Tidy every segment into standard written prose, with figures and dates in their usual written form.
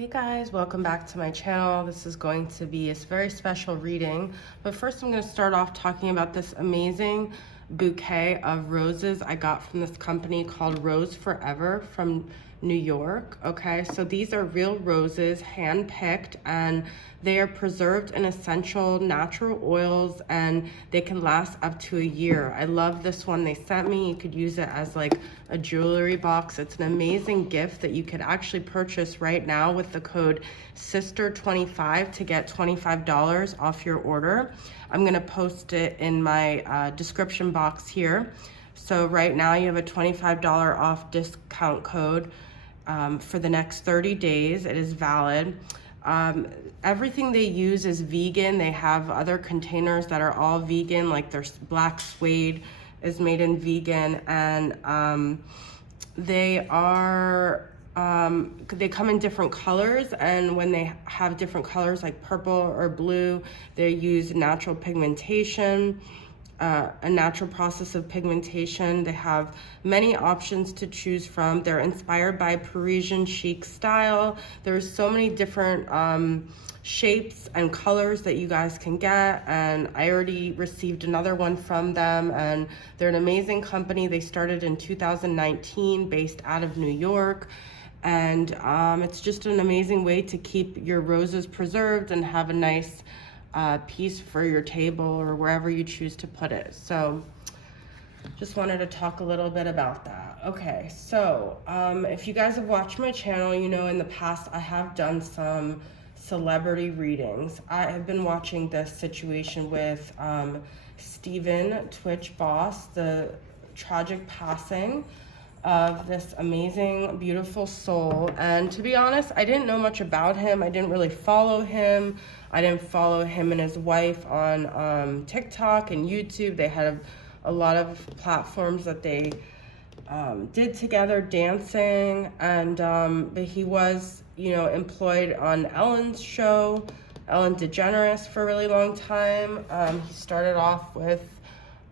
Hey guys, welcome back to my channel. This is going to be a very special reading, but first I'm going to start off talking about this amazing bouquet of roses I got from this company called Rose Forever from New York. Okay, so these are real roses, hand-picked, and they are preserved in essential natural oils, and they can last up to a year. I love this one they sent me. You could use it as like a jewelry box. It's an amazing gift that you could actually purchase right now with the code SISTER25 to get $25 off your order. I'm gonna post it in my description box here. So right now you have a $25 off discount code for the next 30 days. It is valid. Everything they use is vegan. They have other containers that are all vegan, like their black suede is made in vegan, and they come in different colors, and when they have different colors like purple or blue, they use natural pigmentation, a natural process of pigmentation. They have many options to choose from. They're inspired by Parisian chic style. There's so many different shapes and colors that you guys can get, and I already received another one from them, and they're an amazing company. They started in 2019 based out of New York, and it's just an amazing way to keep your roses preserved and have a nice piece for your table or wherever you choose to put it. So just wanted to talk a little bit about that. Okay, so if you guys have watched my channel, you know in the past I have done some celebrity readings. I have been watching this situation with Steven, tWItch boss, the tragic passing of this amazing, beautiful soul. And to be honest, I didn't know much about him. I didn't really follow him. I didn't follow him and his wife on TikTok and YouTube. They had a lot of platforms that they did together, dancing, and but he was, you know, employed on Ellen's show, Ellen DeGeneres, for a really long time. He started off with,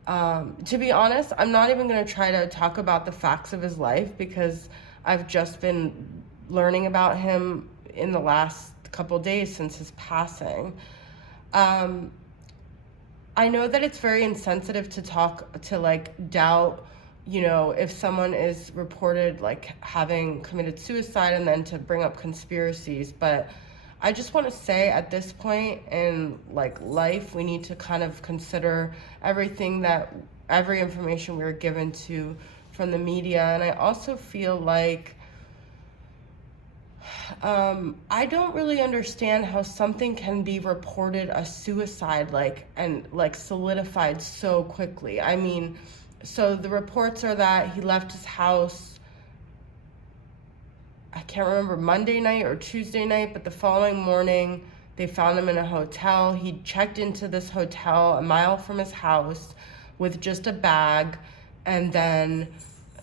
to be honest, I'm not even going to try to talk about the facts of his life because I've just been learning about him in the last couple days since his passing. I know that it's very insensitive to talk to like doubt, you know, if someone is reported like having committed suicide and then to bring up conspiracies, but I just want to say at this point in like life, we need to kind of consider every information we were given to from the media. And I also feel like I don't really understand how something can be reported a suicide and solidified so quickly. I mean, so the reports are that he left his house, I can't remember, Monday night or Tuesday night, but the following morning they found him in a hotel. He checked into this hotel a mile from his house with just a bag, and then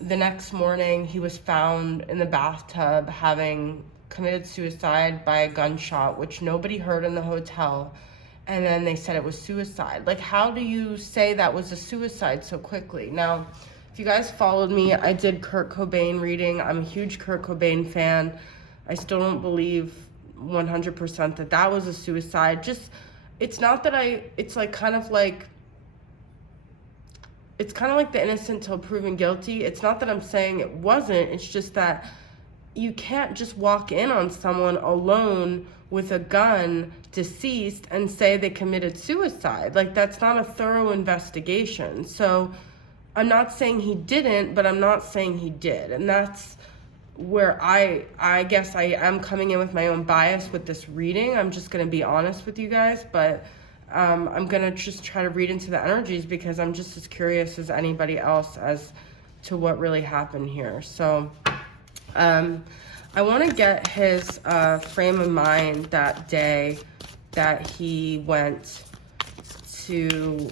the next morning he was found in the bathtub having committed suicide by a gunshot, which nobody heard in the hotel, and then they said it was suicide. Like, how do you say that was a suicide so quickly? Now, if you guys followed me, I did Kurt Cobain reading. I'm a huge Kurt Cobain fan. I still don't believe 100% that that was a suicide. Just, it's not that it's kind of like the innocent till proven guilty. It's not that I'm saying it wasn't. It's just that you can't just walk in on someone alone with a gun, deceased, and say they committed suicide. Like, that's not a thorough investigation. So I'm not saying he didn't, but I'm not saying he did. And that's where I guess I am coming in with my own bias with this reading. I'm just going to be honest with you guys, but I'm going to just try to read into the energies because I'm just as curious as anybody else as to what really happened here. So I want to get his frame of mind that day that he went to,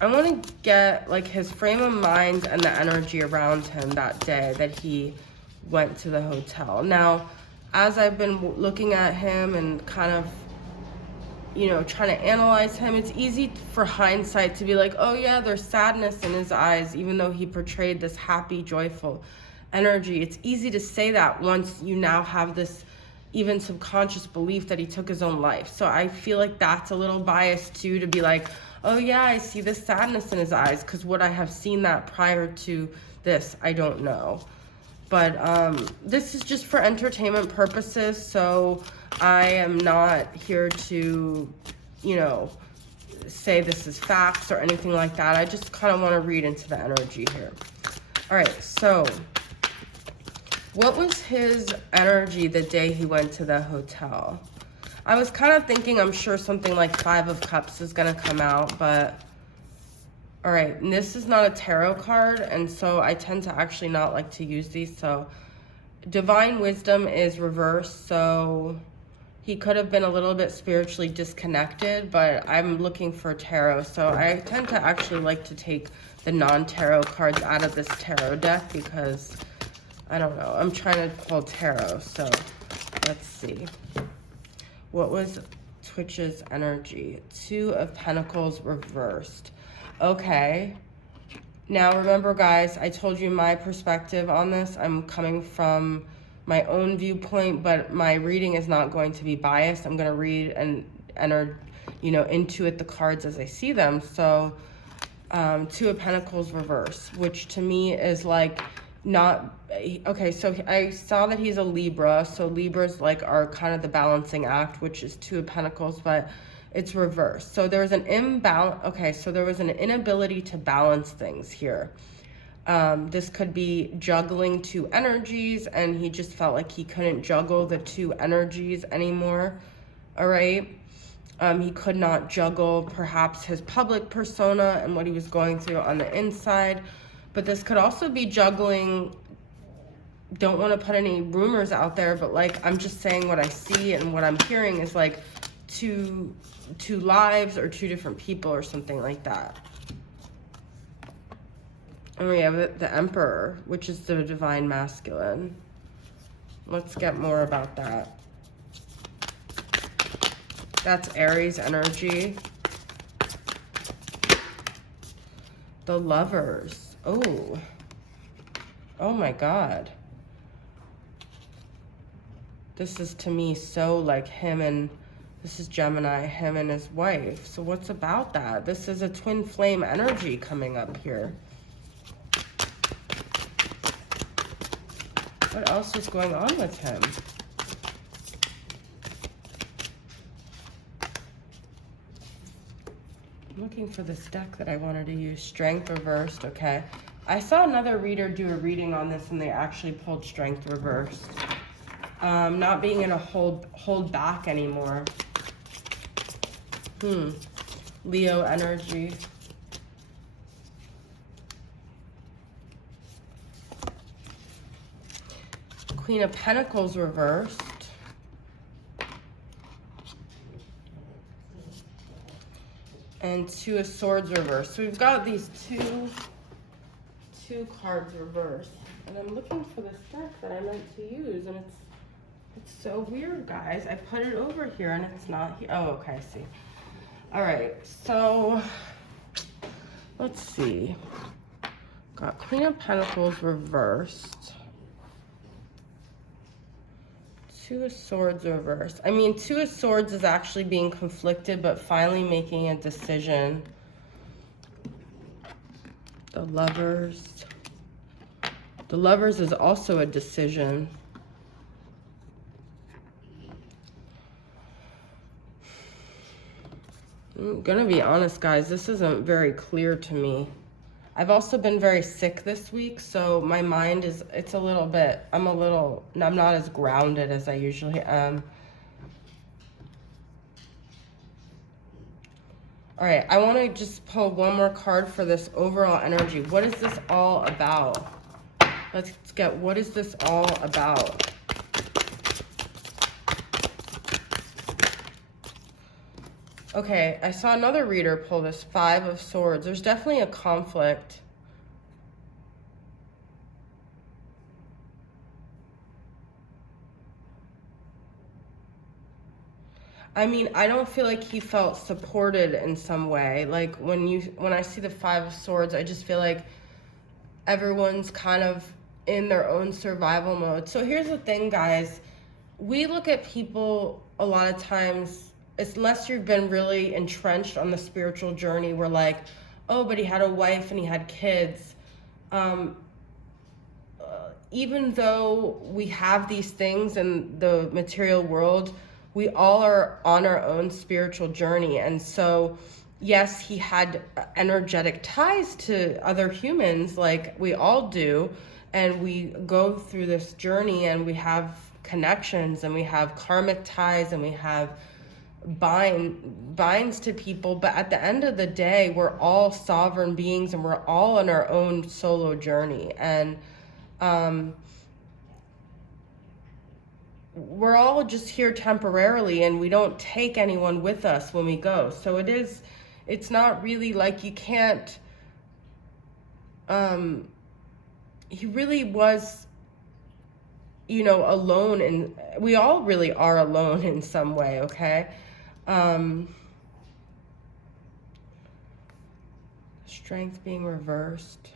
I want to get like his frame of mind and the energy around him that day that he went to the hotel. Now, as I've been looking at him and kind of, you know, trying to analyze him, it's easy for hindsight to be like, oh yeah, there's sadness in his eyes, even though he portrayed this happy, joyful. energy. It's easy to say that once you now have this even subconscious belief that he took his own life. So I feel like that's a little biased too, to be like, oh yeah, I see this sadness in his eyes, because would I have seen that prior to this? I don't know. But this is just for entertainment purposes, so I am not here to, you know, say this is facts or anything like that. I just kind of want to read into the energy here. All right, so what was his energy the day he went to the hotel? I was kind of thinking, I'm sure something like 5 of Cups is going to come out, but all right, and this is not a tarot card, and so I tend to actually not like to use these. So Divine Wisdom is reversed, so he could have been a little bit spiritually disconnected, but I'm looking for tarot, so I tend to actually like to take the non-tarot cards out of this tarot deck because, I don't know, I'm trying to pull tarot, so let's see. What was tWItch's energy? 2 of Pentacles reversed. Okay. Now remember, guys, I told you my perspective on this. I'm coming from my own viewpoint, but my reading is not going to be biased. I'm going to read and enter, you know, intuit the cards as I see them. So 2 of Pentacles reverse, which to me is like not okay. So I saw that he's a Libra, so Libras like are kind of the balancing act, which is 2 of Pentacles, but it's reversed. So there was an imbalance. Okay, so there was an inability to balance things here. This could be juggling 2 energies, and he just felt like he couldn't juggle the 2 energies anymore. All right. He could not juggle perhaps his public persona and what he was going through on the inside. But this could also be juggling, don't want to put any rumors out there, but like I'm just saying what I see and what I'm hearing is like two lives or 2 different people or something like that. And we have the Emperor, which is the divine masculine. Let's get more about that. That's Aries energy. The Lovers. Oh. Oh my God. This is to me so like him and, this is Gemini, him and his wife. So what's about that? This is a twin flame energy coming up here. What else is going on with him? I'm looking for this deck that I wanted to use. Strength reversed, okay. I saw another reader do a reading on this and they actually pulled Strength reversed. Not being in a hold back anymore. Leo energy. Queen of Pentacles reversed. And 2 of Swords reversed. So we've got these two cards reversed. And I'm looking for this deck that I meant to use, and it's so weird, guys. I put it over here and it's not here. Oh, okay, I see. All right, so let's see. Got Queen of Pentacles reversed. 2 of Swords reversed. I mean, 2 of Swords is actually being conflicted, but finally making a decision. The Lovers. The Lovers is also a decision. I'm gonna be honest, guys, this isn't very clear to me. I've also been very sick this week, so my mind is, it's a little bit, I'm not as grounded as I usually am. All right, I want to just pull one more card for this overall energy. What is this all about? Let's get, what is this all about? Okay, I saw another reader pull this 5 of Swords. There's definitely a conflict. I mean, I don't feel like he felt supported in some way. Like when I see the 5 of Swords, I just feel like everyone's kind of in their own survival mode. So here's the thing, guys. We look at people a lot of times, unless you've been really entrenched on the spiritual journey, we're like, oh, but he had a wife and he had kids. Even though we have these things in the material world, we all are on our own spiritual journey. And so, yes, he had energetic ties to other humans like we all do. And we go through this journey and we have connections and we have karmic ties and we have binds to people. But at the end of the day, we're all sovereign beings and we're all on our own solo journey. And we're all just here temporarily, and we don't take anyone with us when we go. So it's not really like you can't, he really was, alone, and we all really are alone in some way, okay? Strength being reversed.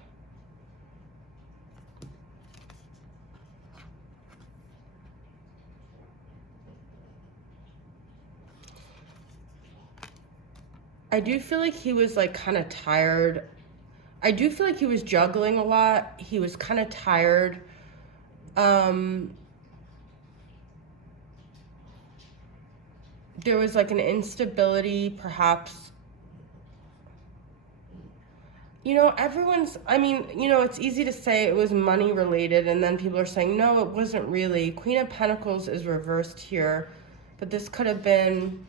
I do feel like he was like kind of tired. I do feel like he was juggling a lot. He was kind of tired. There was like an instability, perhaps. It's easy to say it was money related, and then people are saying, no, it wasn't really. Queen of Pentacles is reversed here, but this could have been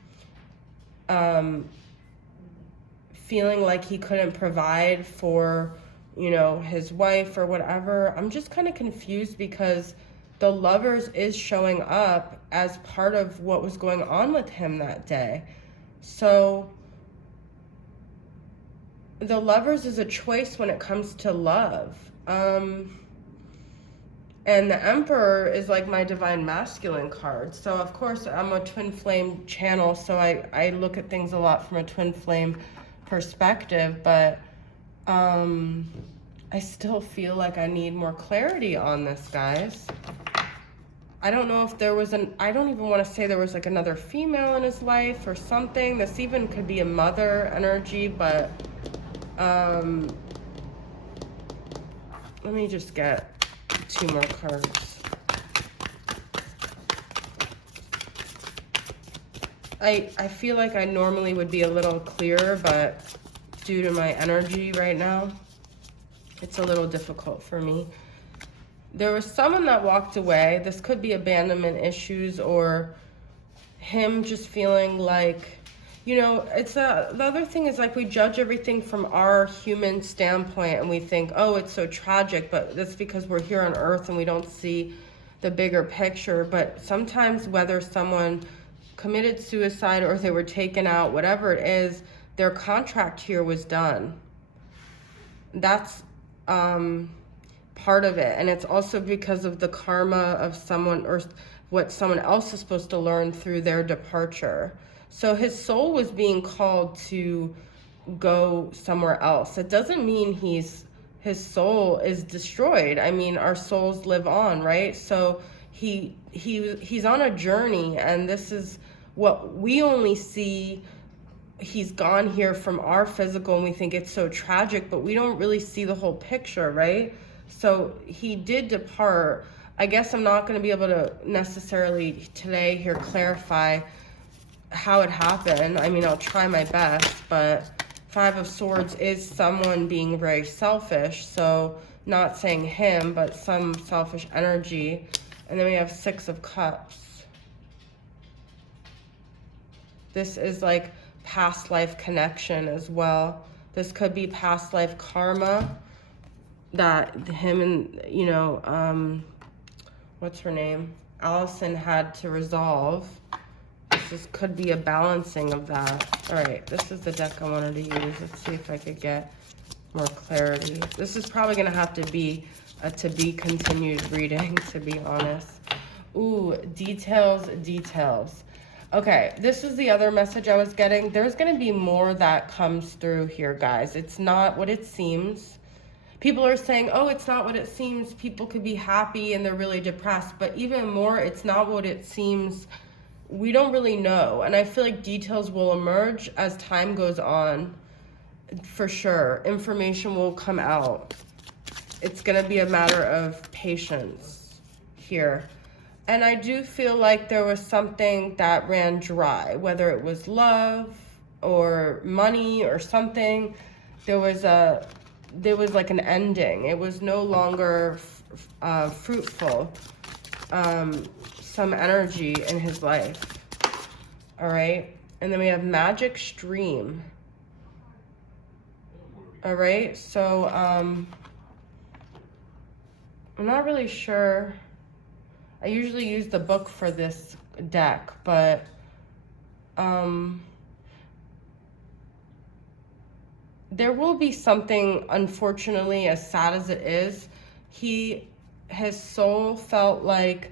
feeling like he couldn't provide for, his wife or whatever. I'm just kind of confused because the Lovers is showing up as part of what was going on with him that day. So the Lovers is a choice when it comes to love. And the Emperor is like my divine masculine card. So of course I'm a twin flame channel, so I look at things a lot from a twin flame perspective, but I still feel like I need more clarity on this, guys. I don't know if there was I don't even want to say there was like another female in his life or something. This even could be a mother energy, but let me just get 2 more cards. I feel like I normally would be a little clearer, but due to my energy right now, it's a little difficult for me. There was someone that walked away. This could be abandonment issues or him just feeling like, the other thing is like we judge everything from our human standpoint and we think, oh, it's so tragic, but that's because we're here on earth and we don't see the bigger picture. But sometimes whether someone committed suicide or they were taken out, whatever it is, their contract here was done. That's part of it. And it's also because of the karma of someone or what someone else is supposed to learn through their departure. So his soul was being called to go somewhere else. It doesn't mean his soul is destroyed. I mean, our souls live on, right? So he's on a journey, and this is what we only see. He's gone here from our physical and we think it's so tragic, but we don't really see the whole picture, right? So he did depart. I guess I'm not going to be able to necessarily today here clarify how it happened. I mean, I'll try my best, but 5 of Swords is someone being very selfish. So not saying him, but some selfish energy. And then we have 6 of Cups. This is like past life connection as well. This could be past life karma that him and, what's her name? Allison had to resolve. This could be a balancing of that. All right, this is the deck I wanted to use. Let's see if I could get more clarity. This is probably going to have to be a to be continued reading, to be honest. Ooh, details. Okay, this is the other message I was getting. There's going to be more that comes through here, guys. It's not what it seems. People are saying, oh, it's not what it seems. People could be happy and they're really depressed. But even more, it's not what it seems. We don't really know. And I feel like details will emerge as time goes on. For sure. Information will come out. It's going to be a matter of patience here. And I do feel like there was something that ran dry, whether it was love or money or something. There was like an ending. It was no longer fruitful. Some energy in his life. All right. And then we have magic stream. All right. So, I'm not really sure. I usually use the book for this deck, but there will be something, unfortunately, as sad as it is. His soul felt like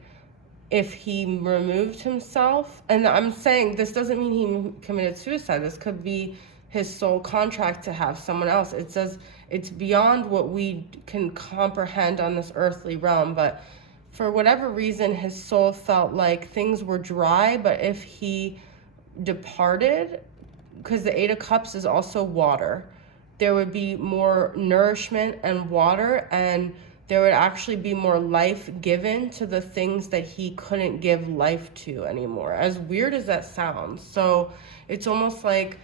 if he removed himself, and I'm saying this doesn't mean he committed suicide. This could be his soul contract to have someone else. It says it's beyond what we can comprehend on this earthly realm, but for whatever reason, his soul felt like things were dry, but if he departed, because the Eight of Cups is also water, there would be more nourishment and water, and there would actually be more life given to the things that he couldn't give life to anymore, as weird as that sounds. So it's almost like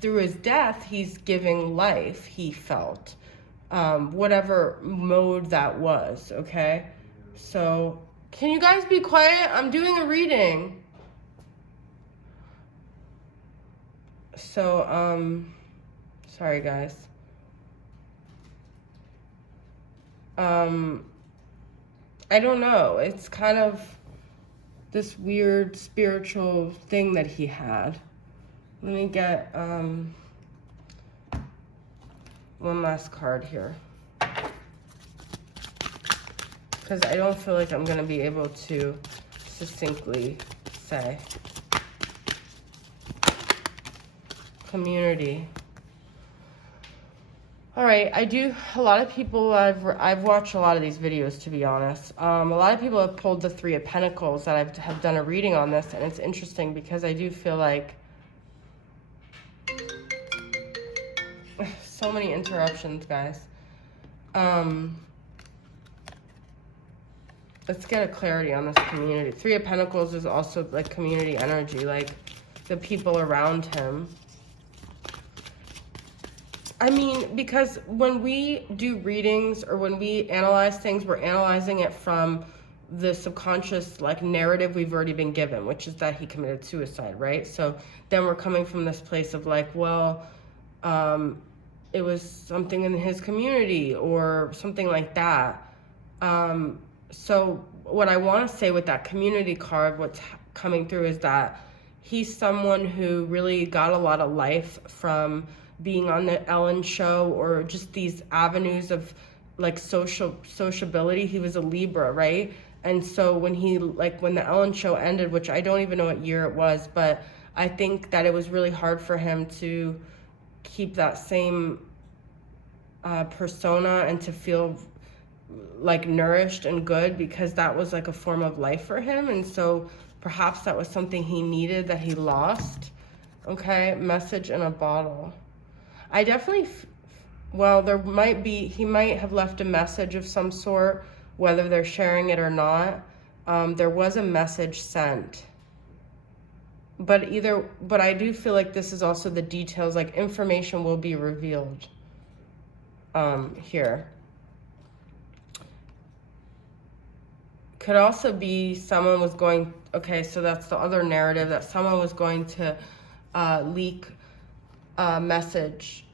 through his death, he's giving life, he felt, whatever mode that was, okay? So, can you guys be quiet? I'm doing a reading. So, sorry guys. I don't know. It's kind of this weird spiritual thing that he had. Let me get, one last card here. Because I don't feel like I'm going to be able to succinctly say. Community. All right, a lot of people, I've watched a lot of these videos, to be honest. A lot of people have pulled the Three of Pentacles that have done a reading on this, and it's interesting because I do feel like so many interruptions, guys. Let's get a clarity on this community. Three of Pentacles is also like community energy, like the people around him. I mean, because when we do readings or when we analyze things, we're analyzing it from the subconscious like narrative we've already been given, which is that he committed suicide, right? So then we're coming from this place of like, well, it was something in his community or something like that. So what I want to say with that community card, what's coming through is that he's someone who really got a lot of life from being on the Ellen show or just these avenues of like sociability. He was a Libra, right? And so when the Ellen show ended, which I don't even know what year it was, but I think that it was really hard for him to keep that same persona and to feel like nourished and good, because that was like a form of life for him. And so perhaps that was something he needed that he lost. Okay, message in a bottle. I definitely, well, he might have left a message of some sort, whether they're sharing it or not. There was a message sent. But I do feel like this is also the details, like information will be revealed here. Could also be someone was going, okay, so that's the other narrative, that someone was going to leak a message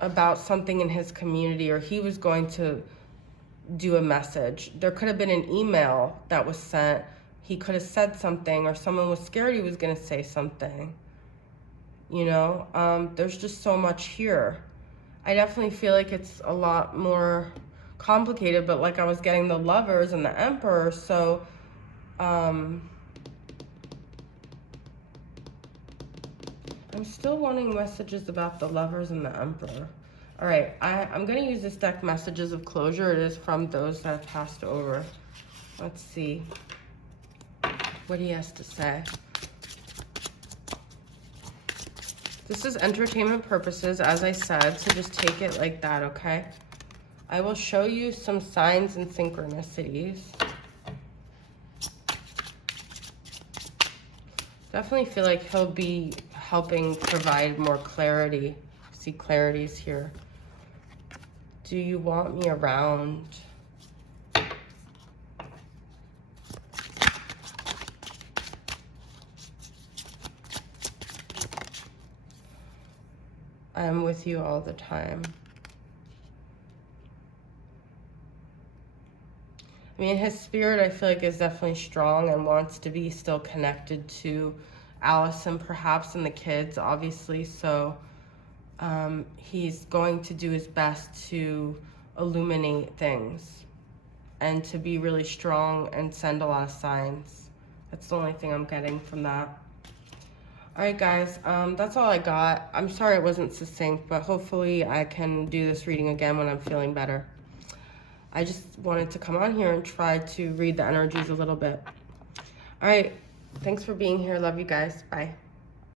about something in his community, or he was going to do a message. There could have been an email that was sent. He could have said something, or someone was scared he was going to say something. You know, there's just so much here. I definitely feel like it's a lot more complicated, but like I was getting the Lovers and the Emperor, so I'm still wanting messages about the Lovers and the Emperor. All right, I'm gonna use this deck, Messages of Closure. It is from those that have passed over. Let's see what he has to say. This is entertainment purposes, as I said, so just take it like that, okay? I will show you some signs and synchronicities. Definitely feel like he'll be helping provide more clarity. See, clarity's here. Do you want me around? I'm with you all the time. I mean, his spirit, I feel like, is definitely strong and wants to be still connected to Allison, perhaps, and the kids, obviously. So he's going to do his best to illuminate things and to be really strong and send a lot of signs. That's the only thing I'm getting from that. All right, guys, that's all I got. I'm sorry it wasn't succinct, but hopefully I can do this reading again when I'm feeling better. I just wanted to come on here and try to read the energies a little bit. All right, thanks for being here. Love you guys. Bye.